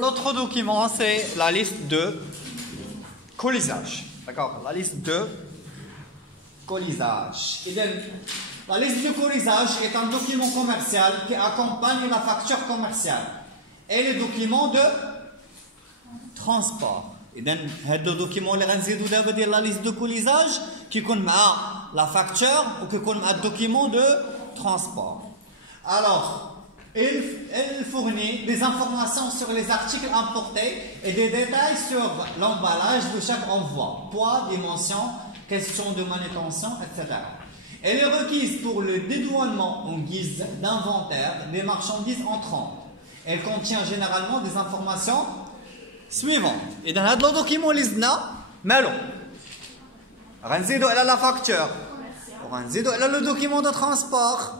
l'autre document, c'est la liste de colisage. D'accord? La liste de colisage. Et donc, la liste de colisage est un document commercial qui accompagne la facture commerciale et le document de transport. Et donc, ce document اللي غنزيدو دابا ديال la liste de colisage كيكون مع la facture ou كيكون مع le document de transport. Alors, elle fournit des informations sur les articles importés et des détails sur l'emballage de chaque envoi, poids, dimension, question de manutention, etc. Elle est requise pour le dédouanement en guise d'inventaire des marchandises entrantes. Elle contient généralement des informations suivantes. Et dans le document اللي زدنا مالو غنزيدو على la facture وغنزيدو على le document de transport.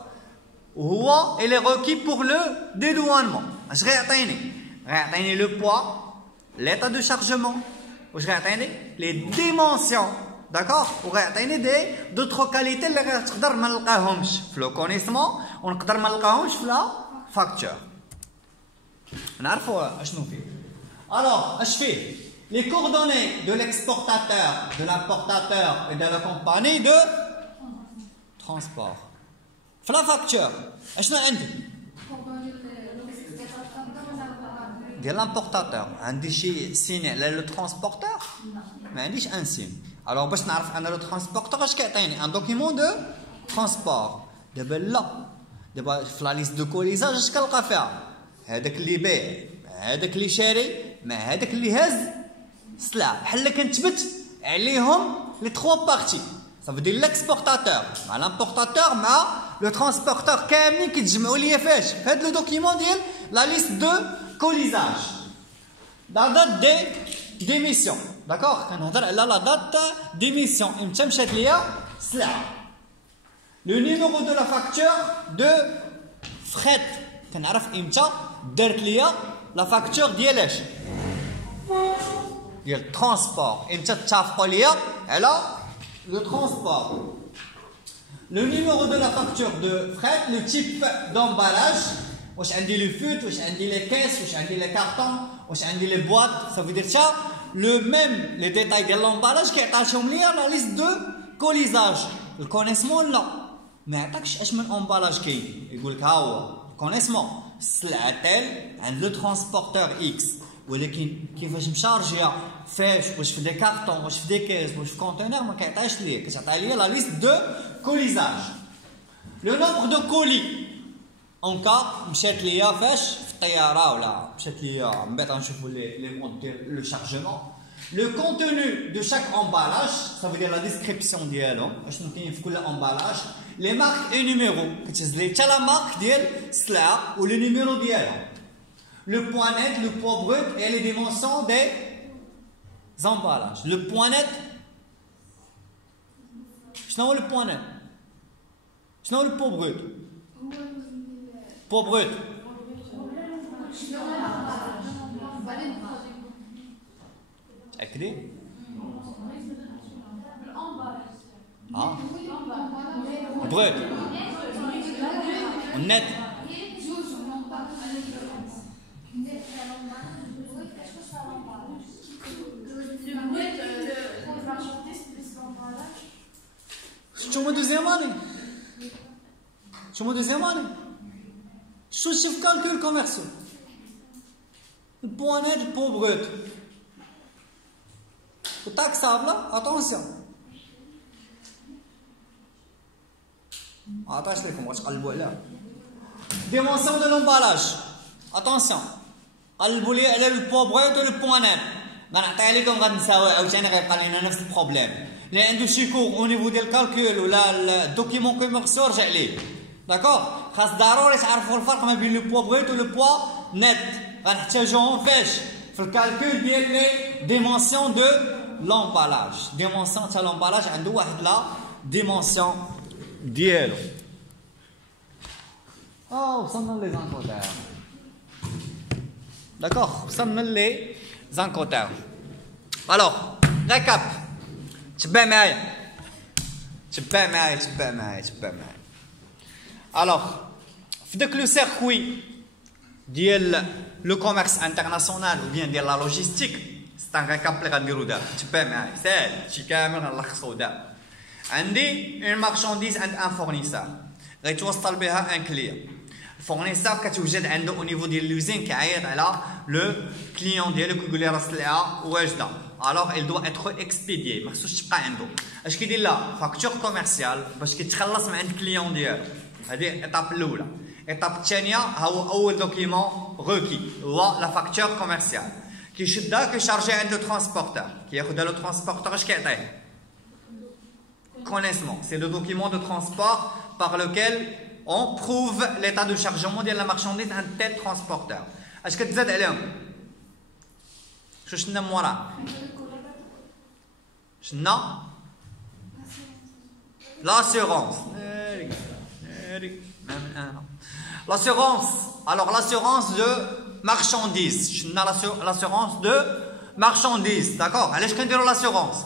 Il est requis pour le dédouanement. Je vais le poids, l'état de chargement, je vais les dimensions, d'accord? D'autres qualités que le connaissement, on peut la facture. Alors, je fais les coordonnées de l'exportateur, de l'importateur et de la compagnie de transport. La facture, qu'est-ce que عندي؟ ديال l'importateur. عندي شي سين على لو ترانسبورتور؟ ما عنديش ان سين. الوغ باش نعرف انا لو ترانسبورتور اش كيعطيني؟ ان دوكيمون دو ترانسبور. دابا لا. دابا في لا ليست دو كوليزاج اش كنلقى فيها؟ هذاك اللي بايع، هذاك اللي شاري، مع هذاك اللي هاز السلعه. بحال كنتبت عليهم لي 3 بارتي. Ça veut dire l'exportateur, l'importateur, le transporteur, qui fait le document de la liste de colisage. La date d'émission. D'accord? La date d'émission. Le numéro de la facture de fret. La facture de transport. Le transport. Le numéro de la facture de fret, le type d'emballage, le fut, les caisses, les cartons, les boîtes, ça veut dire ça, les détails de l'emballage qui est attaché à la liste de colisage. Le connaissement là. Mais attaque un emballage qui est, il dit le connaissement, c'est le transporteur X. ولكن كيفاش مشارجيها فاش واش في دي كارطون واش في دي كيس واش في كونتينر ما كيعطيهاش ليا كتعطي ليا لا ليست دو كوليزاج لو نومبر دو كولي اون كا مشات ليا فاش في الطياره ولا مشات ليا من بعد غنشوفوا لي مود ديال لو شارجمون لو كونتوني دو شاك امبالاج ça veut dire la description ديالهم اشنو كاين في كل امبالاج لي مارك اي نيميرو كتهز لي حتى لا مارك ديال السلعه ولو نيميرو ديالها le poids net, le poids brut et les dimensions des emballages. Le poids net, c'est le poids net. C'est le poids brut. Poids brut. Écrit? Ah. Brut. Net. شو ما deuxième année شو شوف calcul commercial le point net le point brut le taxable attention عطاش لكم واش قلبوا عليها dimension de l'emballage attention قلبوا لي على le point brut و le point net غنعطيها لكم غنساوي عاوتاني غيبقى لنا نفس البروبليم اللي عنده شي كور او نيفو ديال الكالكول ولا الدوكيمون كوميرسيال رجع ليه داكوغ خاص ضروري تعرفوا الفرق ما بين لو بوا بغيت و لو بوا نت غنحتاجوهم فاش في الكالكول ديال لي ديمونسيون دو لومبالاج ديمونسيون تاع لومبالاج عنده واحد لا ديمونسيون ديالو وصلنا لي زانكوتير داكوغ وصلنا لي زانكوتير الوغ ريكاب تبع معايا الوغ في داك لو سيركوي le commerce international ou bien de la logistique, c'est un récap que غنديرو دابا تبع معايا ساهل شي كامل غنلخصو دابا. عندي une marchandise عند un fournisseur غيتوصل بها ان كليون. الفورنيسور كتوجد عنده او نيفو ديال لوزين كيعيط على لو كليون ديالو كيقول ليه راه السلعه واجده. الوغ il doit être expédié ما خصوش تبقى عنده. اش كيدير لا فاكتور كوميرسيال باش كيتخلص من عند الكليون ديالو. هذه ايطاب الاولى. ايطاب الثانيه هو اول دوكيمون روكي هو لا فاكتور كوميرسيال. كيشدها كيشارجي عند لو ترانسبورتور كياخذها لو ترانسبورتور اش كيعطيه connaissement. C'est le document de transport par lequel on prouve l'état de chargement de la marchandise d'un tel transporteur. Est-ce que tu as dit je suis moi là. L'assurance. L'assurance. Alors l'assurance de marchandise. L'assurance de marchandise. D'accord. Allez, je vais dire l'assurance.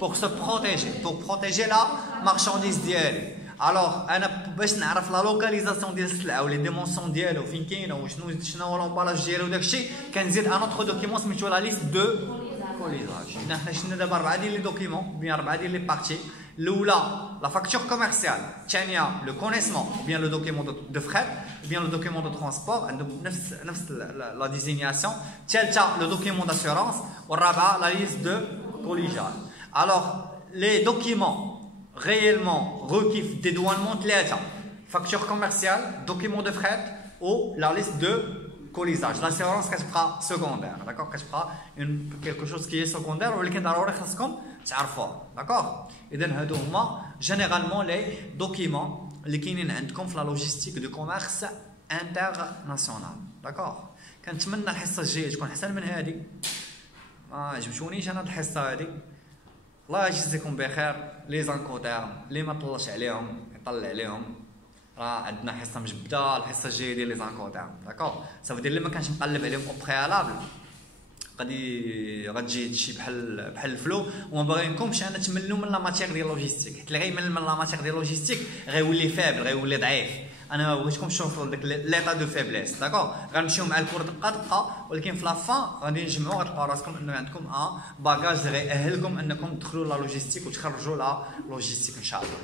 Pour se protéger, pour protéger la marchandise ديالي. Alors انا باش نعرف لا لوكاليزاسيون ديال السلعه ولي ديمونسيون ديالو فين كاينه وشنو هو لومبالاج ديالو وداك الشيء كنزيد ان اوتر دوكيمون سميتو لا ليست دو كوليزاج. حنا شفنا دابا 4 ديال لي دوكيمون بين 4 ديال لي بارتي. الاولى لا فاكتور كوميرسيال، الثانيه لو كونيسمون بيان لو دوكيمون دو فريت بيان لو دوكيمون دو ترونسبور عندهم نفس لا ديزينياسيون، الثالثه لو دوكيمون داسيورونس والرابعه لا ليست دو كوليجال. Alors, les documents réellement requis de dédouanement, facture commerciale, document de fret ou la liste de colisage. L'assurance qui sera secondaire, d'accord? Qui sera quelque chose qui est secondaire ou qui est d'accord? Et donc, généralement, les documents qui sont dans la logistique de commerce international, d'accord? Quand tu as الحصة الجاية تكون أحسن من هذه، ما عجبتونيش أنا الحصة هذه. الله يجزيكم بخير لي زانكودير اللي ما طلعش عليهم يطلع عليهم. راه عندنا حصه مجبده الحصه الجايه ديال لي زانكودير داكوغ. صافي دير اللي ما كانش مقلب عليهم او بريالابل غتجي شي بحال الفلو وما باغينكمش انا تملوا من لا ماتيير ديال لوجيستيك حيت اللي غيمل من لا ماتيير ديال لوجيستيك غيولي فابل غيولي ضعيف. انا ما بغيتكمش تشوفوا داك ليطا دو فيبليس داكوغ. غنمشيو مع الكور دقه دقه ولكن في لافان غادي نجمعوا غتلقاو راسكم انه عندكم باكاج اللي غيأهلكم انكم تدخلوا لا لوجيستيك وتخرجوا لا لوجيستيك ان شاء الله.